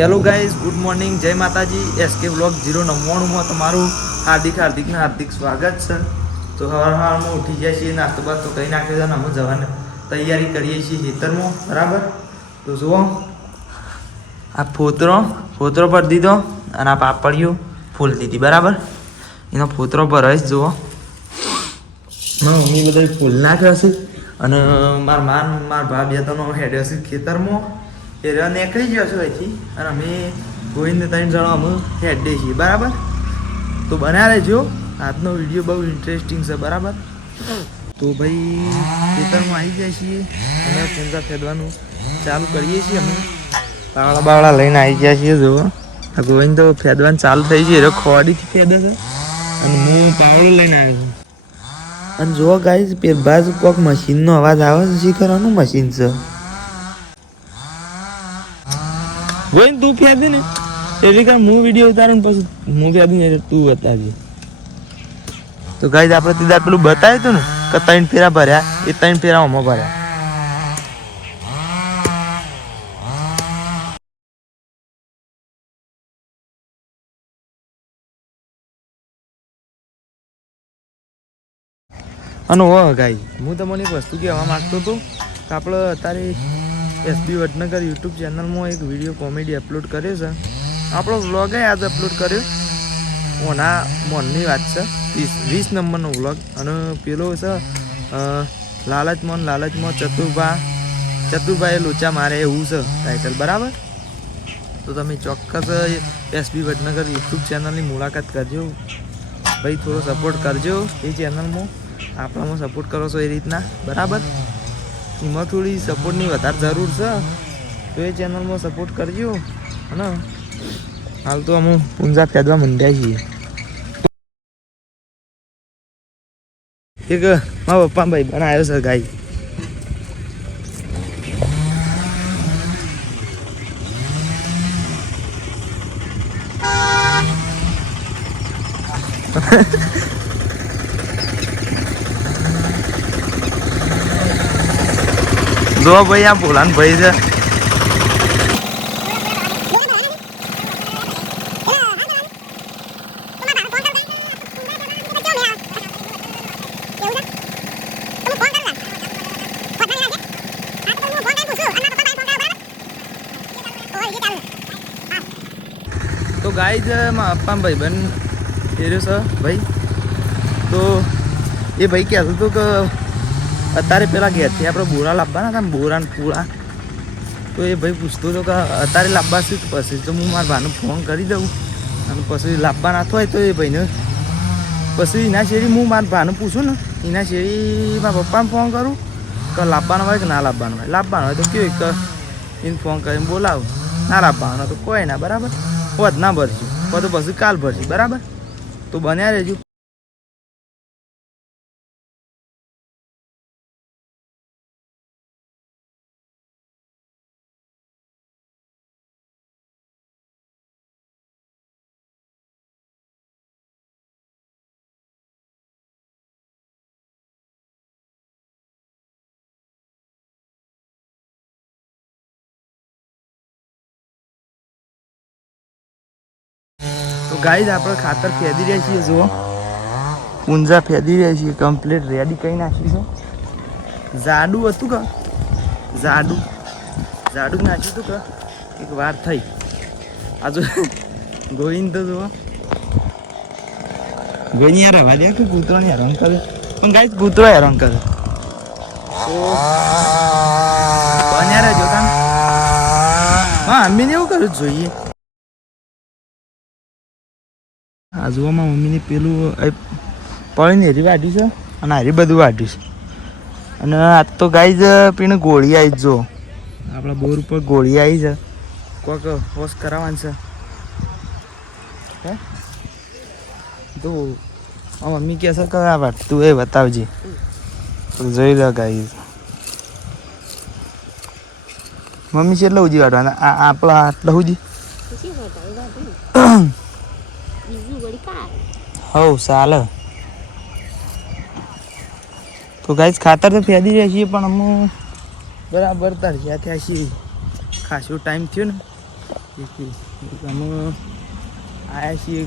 Hello guys, good morning, જય માતાજી. SK vlog 099માં તમારું હાર્દિક સ્વાગત છે. તો સવારમાં ઉઠી ગયા છીએ, નાસ્તો બાસ્તો કરી નાખ્યો છે અને અમે જવાની તૈયારી કરીએ છીએ ખેતરમાં. બરાબર. તો જુઓ, આ ફોતરો પર દીધો અને આ પાપડીઓ ફૂલ દીધી. બરાબર. એનો ફોતરો પર જ જુઓ, મમ્મી બધા ફૂલ નાખ્યો છે અને મારા ભા બે ત્રણ હેડ્યો છે ખેતરમાં. એ નીકળી ગયો છું અહીંથી અને અમે ગોવિંદ 3 જણા અમે હેડે છીએ. બરાબર. તો બન્યા રહેજો, આજનો વિડીયો બહુ ઇન્ટરેસ્ટિંગ છે. બરાબર. તો ભાઈ ખેતરમાં આવી જાય છીએ અને પૂંજા ફેદવાનું ચાલુ કરીએ છીએ. અમે બાવળા લઈને આવી ગયા છીએ. જુઓ, આ ગોવિંદ તો ફેદવાનું ચાલુ થઈ છે, એ ખોડીથી ફેદે છે અને હું પાવડું લઈને આવ્યો છું. અને જુઓ ગાઈઝ, બાજુ કોઈક મશીનનો અવાજ આવે છે. શી કરવાનું મશીન છે? ગોઈને તું ફેદી ને એટલે કે હું વિડીયો ઉતારું ને પછી હું ફેદી ને તું બતાવજે. તો ગાઈઝ, આપણે તીદાર પેલું બતાવ્યું હતું ને કે 3 ફેરા ભર્યા, એ 3 ફેરા આમાં ભર્યા. અને હો ગાઈઝ, હું તમને એક વસ્તુ કહેવા માગતો હતો કે આપણે અત્યારે એસબી વડનગર યુટ્યુબ ચેનલમાં એક વિડીયો કોમેડી અપલોડ કર્યો છે. આપણો વ્લોગ આજ અપલોડ કર્યો. ઓના મોનની વાત છે, 20 નંબરનો વ્લોગ. અને પેલો છે લાલચમાં ચતુરભાઈ લોચા મારે, એવું છે ટાઇટલ. બરાબર. તો તમે ચોક્કસ એસબી વડનગર યુટ્યુબ ચેનલની મુલાકાત કરજો ભાઈ. થોડો સપોર્ટ કરજો એ ચેનલમાં. આપણામાં સપોર્ટ કરો છો એ રીતના. બરાબર. એમાં થોડી સપોર્ટની વધારે જરૂર છે, તો એ ચેનલમાં સપોર્ટ કરજો. અને હાલ તો અમે પૂંજા ફેદવા માંડ્યા છીએ. એક મારા પપ્પા ભાઈ બનાવ્યો છે ગાય. જો ભાઈ, આ ભોલાન ભાઈ છે. તો ગાઈઝ, મારા પપ્પા ભાઈ બન ફેર્યો છે ભાઈ. તો એ ભાઈ કહેતું હતું કે અત્યારે પેલા ઘેરથી આપણે બોરા લાવવાના હતા ને, બોરા ને પૂળા. તો એ ભાઈ પૂછતો હતો કે અત્યારે લાવવા છે પછી. તો હું મારા ભાઈને ફોન કરી દઉં અને પછી લાવવાના હોય તો એ ભાઈને પછી એના શેરી હું મારા ભાઈને પૂછું ને, એના શેરી મારા પપ્પાને ફોન કરું કે લાવવાનો હોય કે ના લાવવાનો હોય. લાવવાનો હોય તો કેવું કે એને ફોન કરીને બોલાવું, ના લાવવાનો તો કોઈ ના. બરાબર. હોત ના ભરશું તો પછી કાલ ભરશું. બરાબર. તો બન્યા રહેજો. તો ગાઈઝ, આપણે ખાતર ફેદી રહ્યા છીએ. જુઓ, પૂંજા ફેદી રહ્યા છીએ, કમ્પ્લીટ રેડી કરી નાખીશું. જાડું હતું કે જાડું નાખ્યું હતું કે એક વાર થઈ. આજુ ગોવિંદ તો જુઓ, ગોવિંદ યાર હવા દે કે કૂતરાને હેરાન કરે. પણ ગાઈઝ, કૂતરો હેરાન કરે. તો બન્યા રહેજો કામ. હા, અમીને એવું કરવું જોઈએ. આ જોવામાં મમ્મીને પેલું પડીને હેરી વાઢ્યું છે અને હારી બધું વાઢ્યું છે. અને આજ તો ગાઈઝ પીને ગોળી આવી. જો આપણા બોર ઉપર ગોળી આવી છે, કોઈક હોશ કરાવવાનું છે. હે તો મમ્મી કહે છે કે આ વાટતું એ બતાવજે. તો જોઈ લો ગાઈઝ, મમ્મી છે એટલે ઉજી વાટવાના. આપણા આટલા સુધી હવ ચાલે. તો ગાઈઝ, ખાતર તો ફેદી રહ્યા છીએ પણ અમુક બરાબર તરસ્યા થયા છીએ. ખાસો ટાઈમ થયો ને અમે આવ્યા છીએ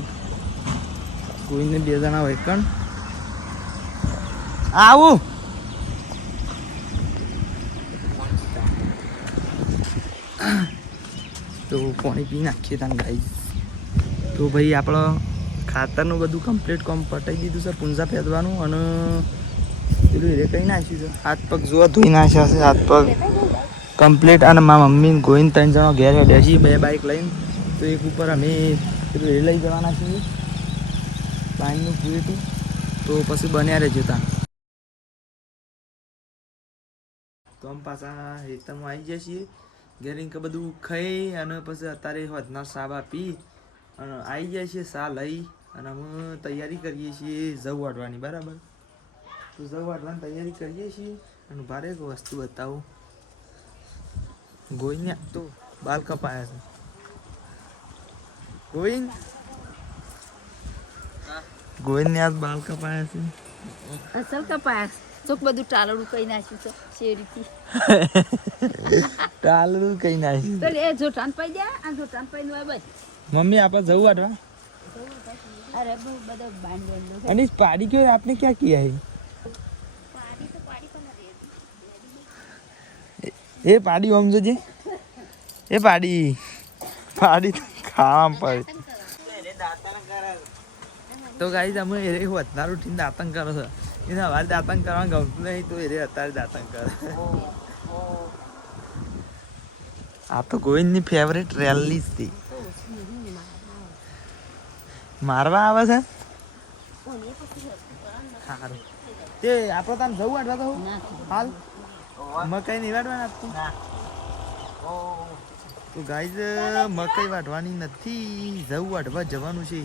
કોઈને 2 જણા હોય કણ આવું તો પાણી પી નાખીએ તને ગાઈસ. તો ભાઈ આપણો ખાતરનું બધું કમ્પ્લીટ કામ પટાઈ દીધું છે. પૂંજા ફેરવાનું અને પેલું એ કંઈ નાખ્યું છે. હાથ પગ જોવા ધોઈ નાખ્યા છે હાથ પગ કમ્પ્લીટ. અને મારા મમ્મી ગોઈને 3 જણા ઘેર હેડ્યા છીએ 2 બાઇક લઈને. તો એક ઉપર અમે પેલું એ લઈ જવાના છીએ પાણીનું પૂરેતું. તો પછી બન્યા રહેજો ત્યાં. તો અમે પાછા હેતરમાં આવી જાય છીએ ઘેર કે બધું ખાઈ અને પછી અત્યારે વધના સાબા પી અને આવી જાય છીએ સા લઈ અને અમે તૈયારી કરીએ છીએ જવ વાટવાની. બરાબર. તો જવ વાટવાની તૈયારી કરીએ છીએ અને ભારે એક વસ્તુ બતાવું. ગોઈને તો બાલ કપાયા છે. ગોઈને આજ બાલ કપાયા છે. અસલ કપાયા ચોક બધું ટાલડું કઈ નાખ્યું છે શેરીથી. ટાલડું કઈ નાખ્યું તો એ જોટાન પાઈ દે આ જોટાન પાઈ નો બસ. મમ્મી આપણે જવું વાટવા. અરે બધો બાંધ દો. અને इस पाड़ी क्यों आपने क्या किया है? પાડી તો પાડી પણ રે. ये पाड़ी हम जो जे ये पाड़ी ખાવા પડે. તો ગાઈસ અમે એ વધારે ઉઠીને દાંતણ કરે છે. એને અમારે દાંતણ કરવાનું ગમતું નહીં તો એ અત્યારે દાંતણ કરે. આ તો ગોવિંદની ફેવરેટ રેલી હતી. મારવા આવે છે સારું. તે આપણે તામ જવું વાટવા તો હાલ મકાઈ નહીં વાટવાના આપતું. તો ગાઈઝ મકાઈ વાટવાની નથી જવું વાટવા જવાનું છે.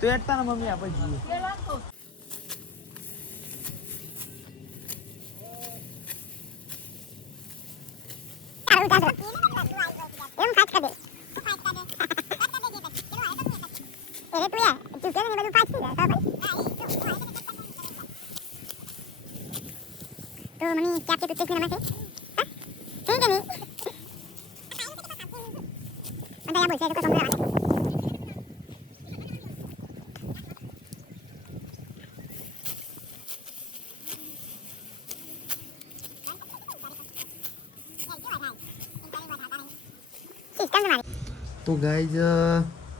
તો એડતા ને મમ્મી આપણે જઈએ. तो मम्मी क्या आपके टूथपेस्ट में नमक है? हाँ? है क्या नहीं? अंदर यहाँ बोल से तो कम लगा दे. તો ગાઈઝ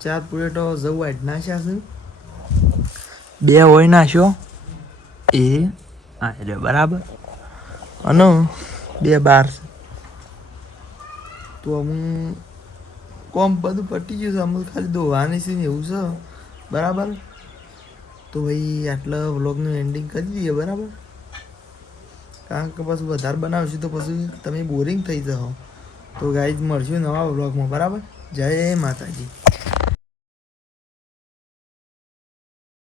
4 પ્લેટો જવું વાટ નાખ્યા છે. 2 હોય નાખ્યો એ હા એટલે બરાબર અને 2 બાર છે. તો અમુક કોમ બધું પટી ગયું છે. અમુક ખાલી ધોવાની છે ને એવું છે. બરાબર. તો ભાઈ આટલા વ્લોગનું એન્ડિંગ કરી દઈએ. બરાબર. કારણ કે પછી વધારે બનાવશું તો પછી તમે બોરિંગ થઈ જાઓ. તો ગાઈઝ મળશું નવા વ્લોગમાં. બરાબર. જય માતાજી.